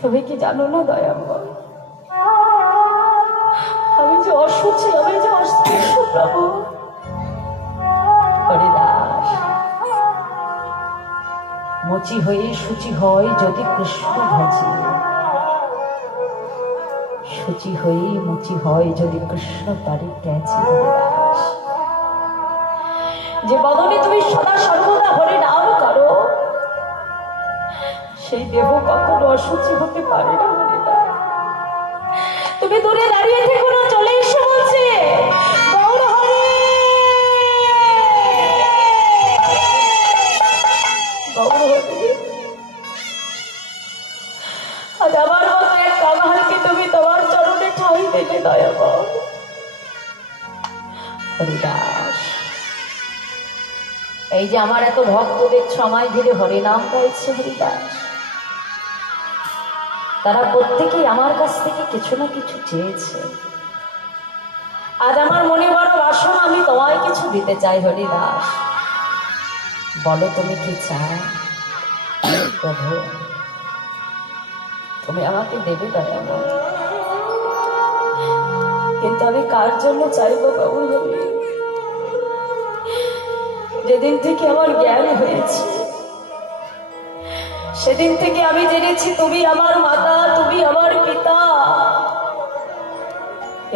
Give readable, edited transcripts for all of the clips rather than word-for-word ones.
তুমি কি জানো না দয়াময়, আমি যে অসুচি, আমি যে অস্পৃশ্য প্রভু। হরিদাস, মুচি হয়ে শুচি হয় যদি কৃষ্ণ ভজে, শুচি হয়ে মুচি হয় যদি কৃষ্ণ তারে ক্যাচে। হরিদাস, যে বদনে তুমি সদা সর্বদা হরি নাম করো, সেই দেহ কখনো অসুচি হতে পারে না। হরিদাস, তুমি দূরে দাঁড়িয়ে থেকো না, চলে এসে বলছে গৌর হরি, গৌর হরি। আজ আমার মতো এক কাঙালকে তুমি তোমার চরণে ঠাঁই দিলে দয়াময়। হরিদাস, এই যে আমার এত ভক্তদের সময় ধরে হরিনাম গাইছে হরিদাস, তারা প্রত্যেকেই আমার কাছ থেকে কিছু না কিছু চেয়েছে। আজ আমার মনে বড় বাসনা, আমি তোমায় কিছু দিতে চাই। হরিদাস, বলো তুমি কি চাও? প্রভু, তুমি আমাকে দেবে দয়াময়, কিন্তু আমি কার জন্য চাইবো বাবু? যেদিন থেকে আমার জ্ঞান হয়েছে, সেদিন থেকে আমি জেনেছি তুমি আমার মাতা, তুমি আমার পিতা,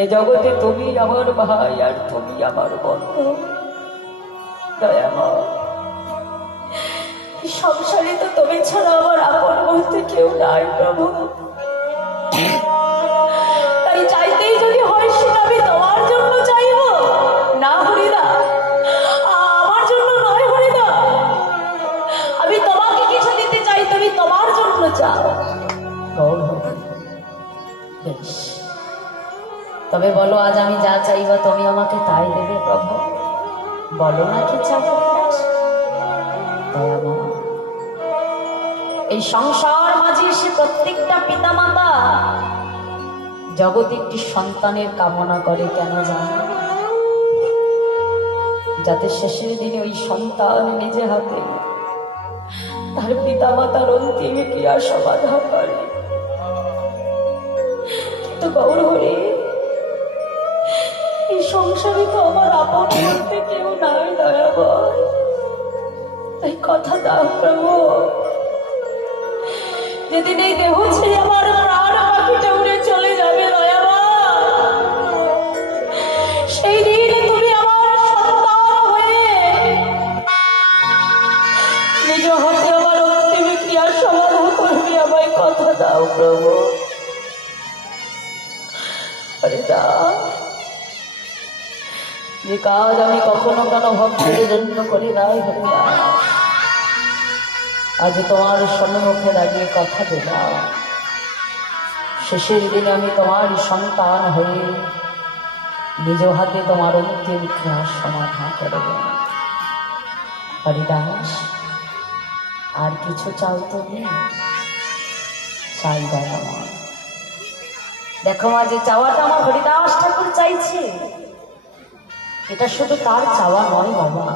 এ জগতে তুমি আমার ভাই আর তুমি আমার বন্ধু। দয়াময়, সংসারে তো তুমি ছাড়া আমার আপন বলতে কেউ নাই প্রভু। তাই চাইতেই যদি হয় সেটা আমি তোমার জন্য চাইব না। হরিদা, আমার জন্য নয়। হরিদা, আমি তোমাকে কিছু দিতে চাই, তুমি তোমার জন্য চাও। বেশ, তবে বলো আজ আমি যা চাইবা তুমি আমাকে তাই দেবে প্রভু। বলো না কি চাও? এই সংসার মাঝে এসে প্রত্যেকটা পিতা মাতা জগতে একটি সন্তানের কামনা করে, কেন জানো? যাতে শেষের দিনে ওই সন্তান নিজে হাতে তার পিতা মাতার অন্তিম ক্রিয়া সমাধা করে। কিন্তু গৌর হরি, এই সংসারে তো আমার আপন বলতে কেউ নাই দয়াময়। তাই কথা দাও প্রভু, যেদিন এই দেহ ছেড়ে আমার প্রাণ পাখিটা উড়ে চলে যাবে দয়াময়, সেই দিন তুমি আমার সন্তান হয়ে নিজ হাতে আমার অন্তিম ক্রিয়া সমাধান করবি। আমায় কথা দাও প্রভু। যে কাজ আমি কখনো কেন ভক্তের জন্য করি নাই, হরিদাস, আজ তোমার সম্মুখে দাঁড়িয়ে কথা দিলাম, শেষের দিনে আমি তোমার সন্তান হয়ে নিজ হাতে তোমার অন্তিম ক্রিয়ার সমাধান করব। হরিদাস, আর কিছু চাও তুমি? চাই দয়াময়। দেখো মা, যে চাওয়াটা আমার হরিদাস ঠাকুর চাইছে, এটা শুধু তার চাওয়া নয় বাবা।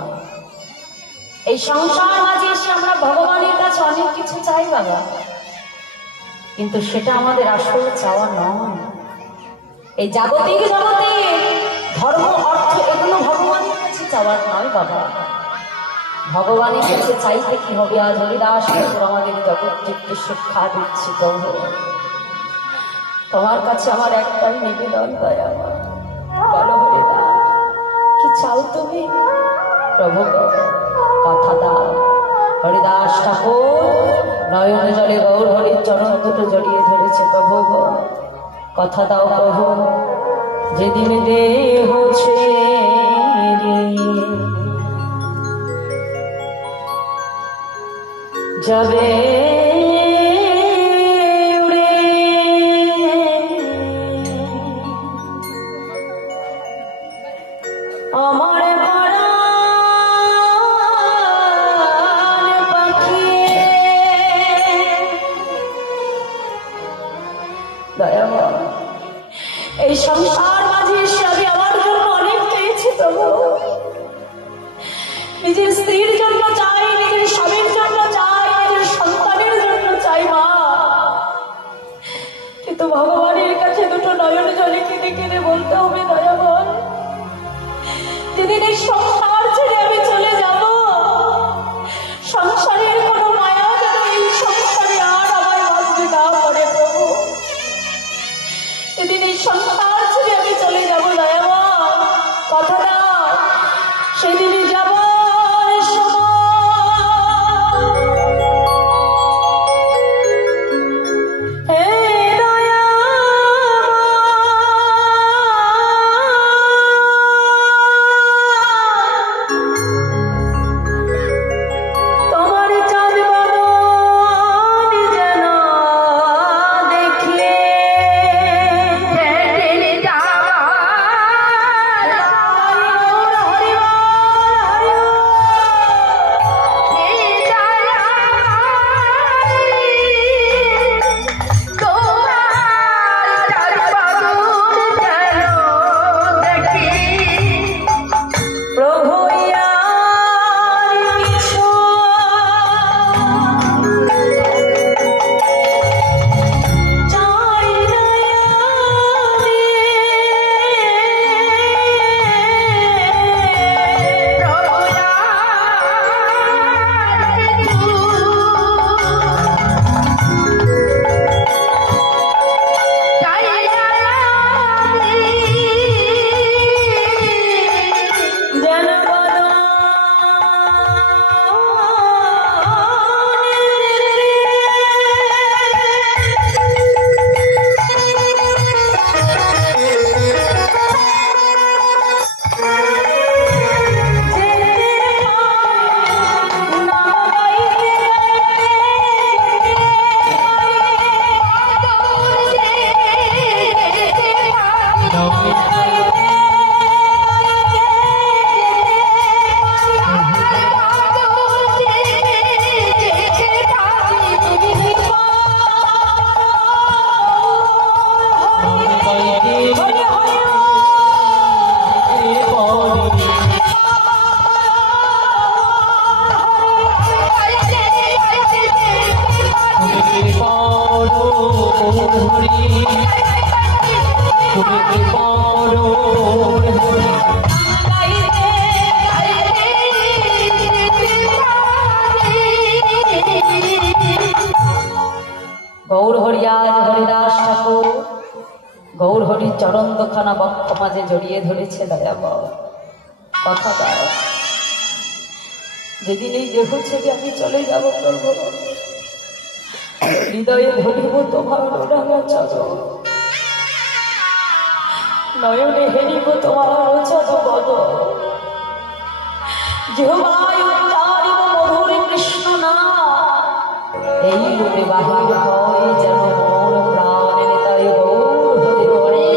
এই সংসার মাঝে এসে আমরা ভগবানের কাছে অনেক কিছু চাই বাবা, কিন্তু সেটা আমাদের আসল চাওয়া নয়। এই জাগতিক জগতে ধর্ম অর্থ এগুলো ভগবানের কাছে চাওয়ার নয় বাবা। ভগবানের কাছে চাইতে কি হবে? আজ হরিদাস ঠাকুর আমাদের জগৎকে শিক্ষা দিচ্ছে। প্রভু, তোমার কাছে আমার একটাই নিবেদন, দয়াময়, বলো হরিদাস কি চাও তুমি? প্রভু কথা দাও। হরিদাস ঠাকুর নয়ন জলে গৌর হরির চরণ দুটো জড়িয়ে ধরেছে। প্রভু কথা দাও প্রভু, যেদিন দেহ ছেড়ে যাবে আমার এই সংসার মাঝে এসে আমি আমার জন্য অনেক পেয়েছি প্রভু। নিজের স্ত্রীর জন্য চাই, নিজের স্বামীর জন্য চাই, নিজের সন্তানের জন্য চাই। মা, সংসার ছেড়ে আমি চলে যাব, সংসারের কোনো মায়া যেন এই সংসারে আর আমায় বাঁধতে না পারে প্রভু। যেদিন এই সংসার ছেড়ে আমি চলে যাব দয়ামা, কথা দাও সেদিনই যাব। গৌর হরিয়াজ হরিদাস ঠাকুর গৌর হরির চরণ দুখানা বক্ষ মাঝে জড়িয়ে ধরেছে দয়াবর। কথা দাও যেদিন এই দেহ ছেড়ে আমি চলে যাব প্রভু, হৃদয়ে ধরিব তোমার রাঙা চরণ, নয়নে হেরিব তোমার রোচন বদন, জিহ্বায় উচ্চারিব মধুর কৃষ্ণ নাম, এই রূপে বাহির হয় যেন মোর প্রাণের তাই গৌর হরি হরি।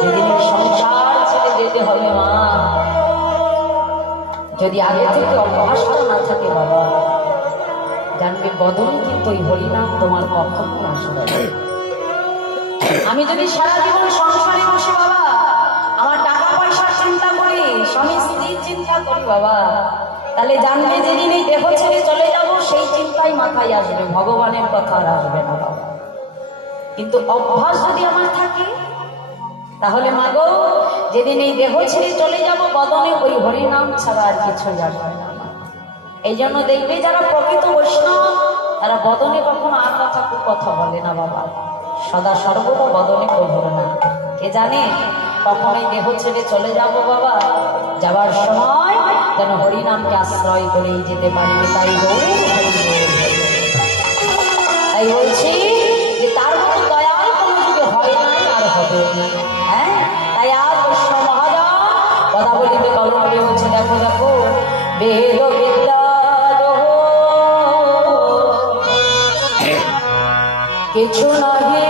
যেদিন সংসার ছেড়ে যেতে হবে মা, যদি আগে থেকে অভ্যাসটা না থাকে বাবা, জানবে বদনই কিন্তু ওই হরিনাম তোমার কখনো আসবে না। আমি যদি সারা জীবন সংসারে বসে বাবা আমার টাকা পয়সার চিন্তা করি, স্বামী স্ত্রীর চিন্তা করি বাবা, তাহলে জানবে যেদিন এই দেহ ছেড়ে চলে যাব সেই চিন্তাই মাথায় আসবে, ভগবানের কথা আর আসবে না বাবা। কিন্তু অভ্যাস যদি আমার থাকে তাহলে মাগো যেদিন এই দেহ ছেড়ে চলে যাব বদনে ওই হরিনাম ছাড়া আর কিছু আসবে না। এই জন্য দেখবে যারা প্রকৃত বৈষ্ণব তারা বদনে কখনো আর কথা বলে না বাবা, সদা সর্বদা বদনে প্রভুর নাম। কে জানে কখন এই দেহ ছেড়ে চলে যাব বাবা, যাবার সময় যেন হরিনামকে আশ্রয় করেই যেতে পারিবে। তাই তাই বলছি যে তার মতো দয়াল কোনো যুগে হয় নাই আর হবে না। হ্যাঁ, তাই আজ বৈষ্ণব মহাজন কথা বলিতে কলম করে বলছে, দেখো দেখো বেদ বিদ্যা কিছু নাহি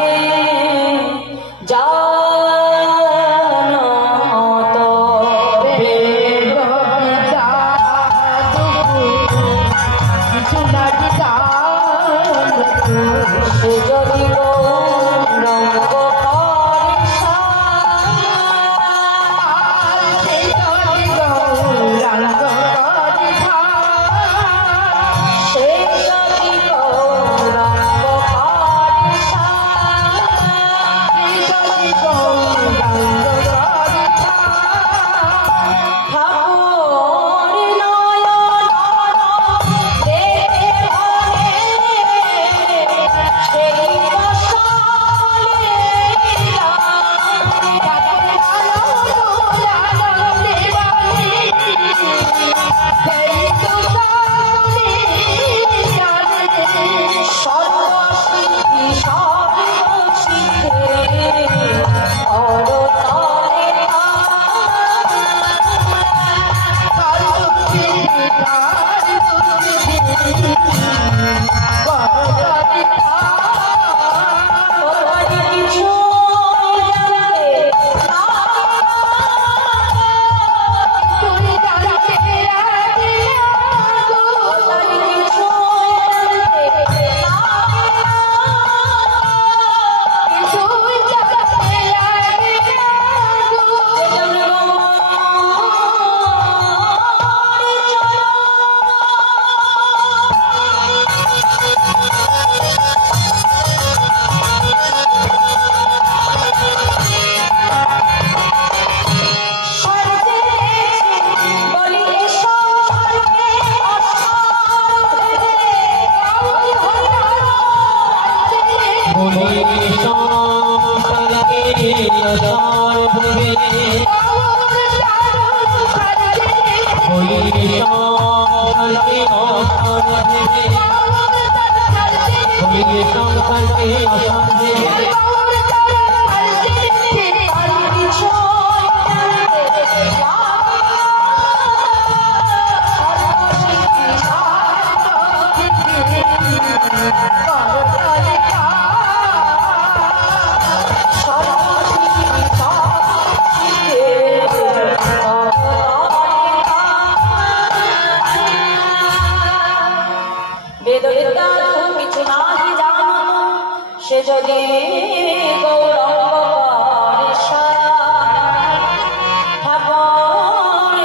সে যদি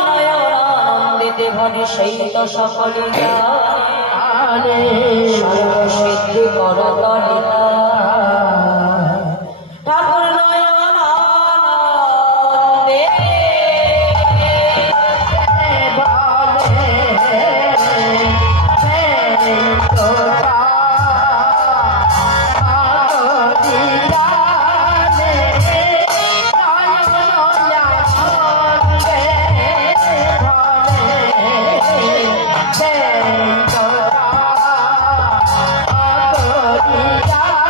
নয়নানন্দিতে ভরে সেই তো সকলে সর্বসিদ্ধি করতলে ঠাকুর নয়নানন্দে Yeah.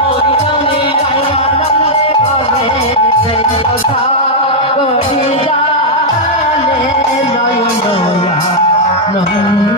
করি জানে নয়নয়ানন্দে ভরে কৃষ্ণ বলিদানে নয়ন